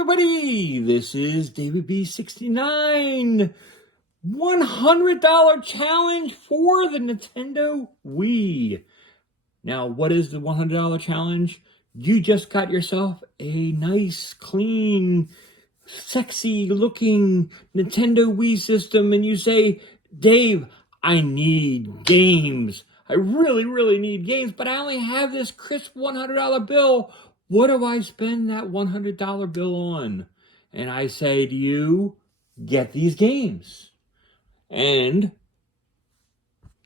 everybody, this is David B69. $100 challenge for the Nintendo Wii. Now, what is the $100 challenge? You just got yourself a nice, clean, sexy-looking Nintendo Wii system, and you say, Dave, I need games. I really need games, but I only have this crisp $100 bill. What do I spend that $100 bill on? And I say to you, get these games. And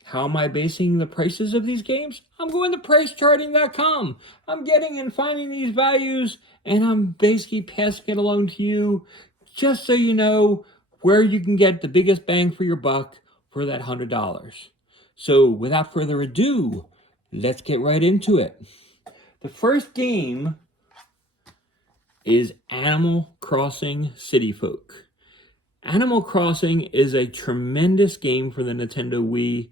how am I basing the prices of these games? I'm going to pricecharting.com. I'm getting and finding these values, and I'm basically passing it along to you just so you know where you can get the biggest bang for your buck for that $100. So without further ado, let's get right into it. The first game is Animal Crossing City Folk. Animal Crossing is a tremendous game for the Nintendo Wii,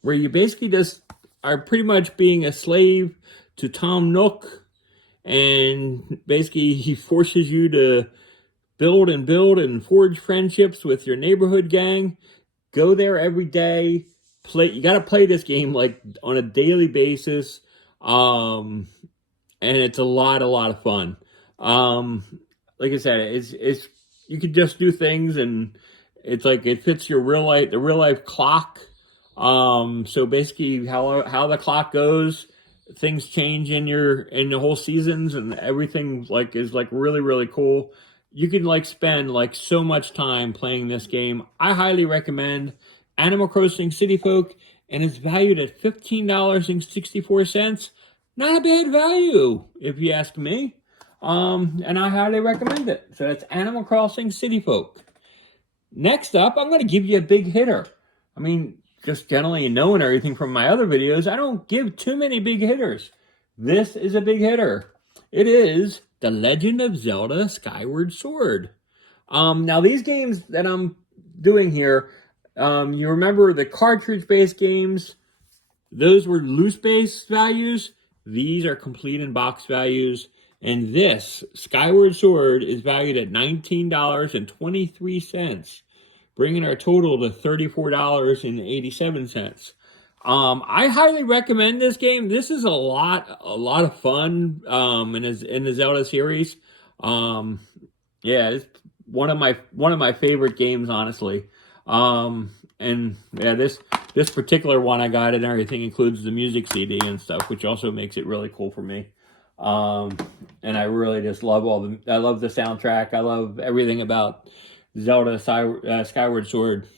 where you basically just are pretty much being a slave to Tom Nook, and basically he forces you to build and forge friendships with your neighborhood gang. Go there every day. You got to play this game like on a daily basis, and it's a lot of fun. Like I said, it's you could just do things, and it's like it fits the real life clock. So basically, how the clock goes, things change in the whole seasons, and everything is really cool. You can spend so much time playing this game. I highly recommend Animal Crossing City Folk, and it's valued at $15.64. Not a bad value, if you ask me. And I highly recommend it. So that's Animal Crossing City Folk. Next up, I'm going to give you a big hitter. I mean, just generally knowing everything from my other videos, I don't give too many big hitters. This is a big hitter. It is The Legend of Zelda Skyward Sword. Now, these games that I'm doing here, you remember the cartridge-based games, those were loose-base values. These are complete in-box values. And this, Skyward Sword, is valued at $19.23, bringing our total to $34.87. I highly recommend this game. This is a lot of fun in the Zelda series. Yeah, it's one of my favorite games, honestly. And yeah, this particular one I got and everything includes the music CD and stuff, which also makes it really cool for me. And I really just love I love the soundtrack. I love everything about Zelda Skyward Sword.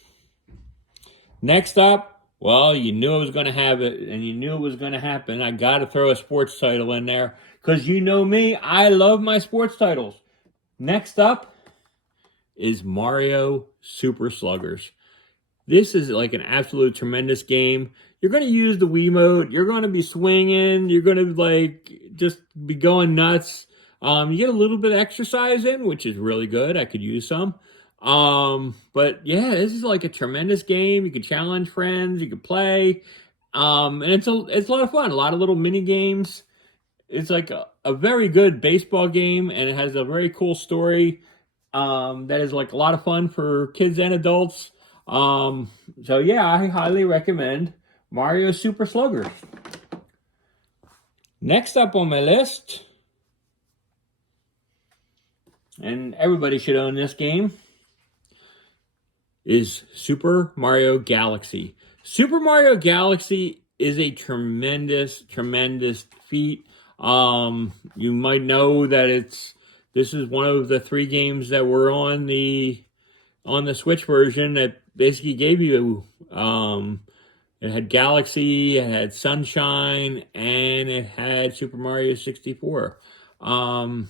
Next up, well, you knew I was going to have it, and you knew it was going to happen. I got to throw a sports title in there, because you know me, I love my sports titles. Next up is Mario Super Sluggers. This is an absolute tremendous game. You're going to use the Wiimote. You're going to be swinging. You're going to just be going nuts. You get a little bit of exercise in, which is really good. I could use some. But yeah, this is a tremendous game. You can challenge friends. You can play. And it's a lot of fun. A lot of little mini games. It's a very good baseball game, and it has a very cool story. That is a lot of fun for kids and adults. So yeah, I highly recommend Mario Super Sluggers. Next up on my list, and everybody should own this game, is Super Mario Galaxy. Super Mario Galaxy is a tremendous feat. You might know that this is one of the 3 games that were on the Switch version that basically gave you, it had Galaxy, it had Sunshine, and it had Super Mario 64. All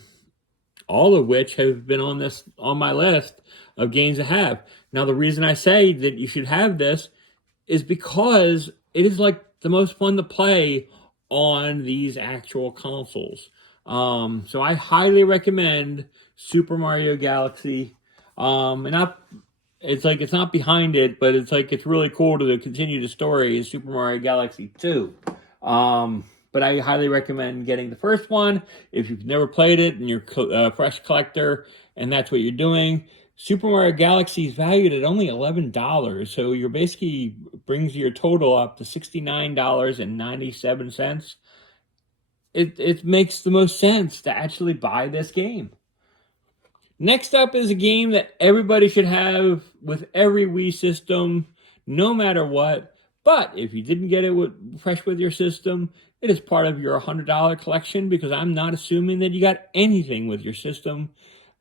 of which have been on my list of games to have. Now, the reason I say that you should have this is because it is the most fun to play on these actual consoles. So I highly recommend Super Mario Galaxy. It's not behind it, but it's really cool to continue the story in Super Mario Galaxy 2. but I highly recommend getting the first one if you've never played it and you're a fresh collector and that's what you're doing. Super Mario Galaxy is valued at only $11, so you're basically brings your total up to $69.97. It makes the most sense to actually buy this game. Next up is a game that everybody should have with every Wii system, no matter what. But if you didn't get it fresh with your system, it is part of your $100 collection because I'm not assuming that you got anything with your system,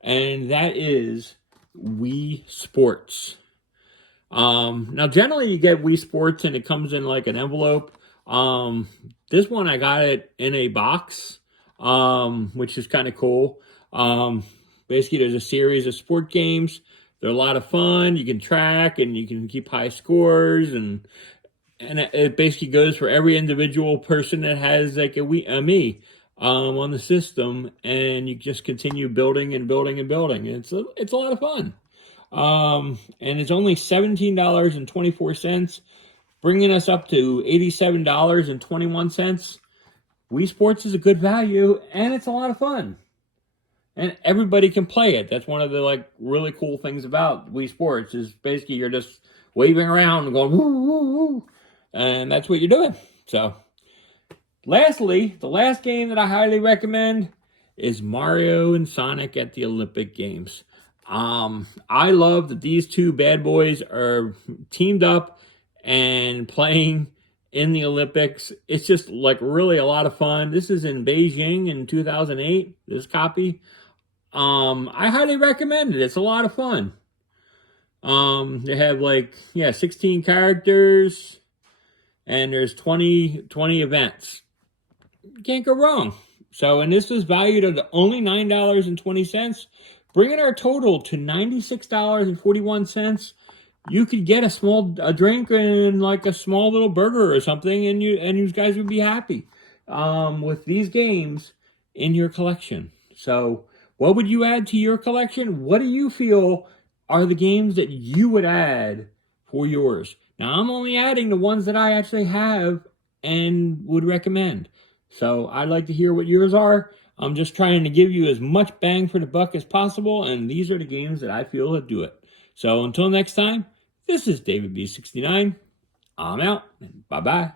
and that is Wii Sports. Now, generally, you get Wii Sports and it comes in like an envelope. This one, I got it in a box, which is kind of cool. Basically, there's a series of sport games. They're a lot of fun. You can track and you can keep high scores, and it basically goes for every individual person that has like a me on the system, and you just continue building and building and building. It's a lot of fun. And it's only $17.24, bringing us up to $87.21. Wii Sports is a good value, and it's a lot of fun. And everybody can play it. That's one of the like really cool things about Wii Sports is basically you're just waving around and going woo woo woo, and that's what you're doing. So, lastly, the last game that I highly recommend is Mario and Sonic at the Olympic Games. I love that these two bad boys are teamed up and playing in the Olympics. It's just like really a lot of fun. This is in Beijing in 2008, this copy. I highly recommend it. It's a lot of fun. They have 16 characters and there's 20 events. You can't go wrong. So, and this is valued at only $9.20, bringing our total to $96.41. You could get a drink and like a small little burger or something, and you guys would be happy with these games in your collection. So, what would you add to your collection? What do you feel are the games that you would add for yours? Now, I'm only adding the ones that I actually have and would recommend. So, I'd like to hear what yours are. I'm just trying to give you as much bang for the buck as possible, and these are the games that I feel that do it. So, until next time, this is David B69. I'm out, and bye-bye.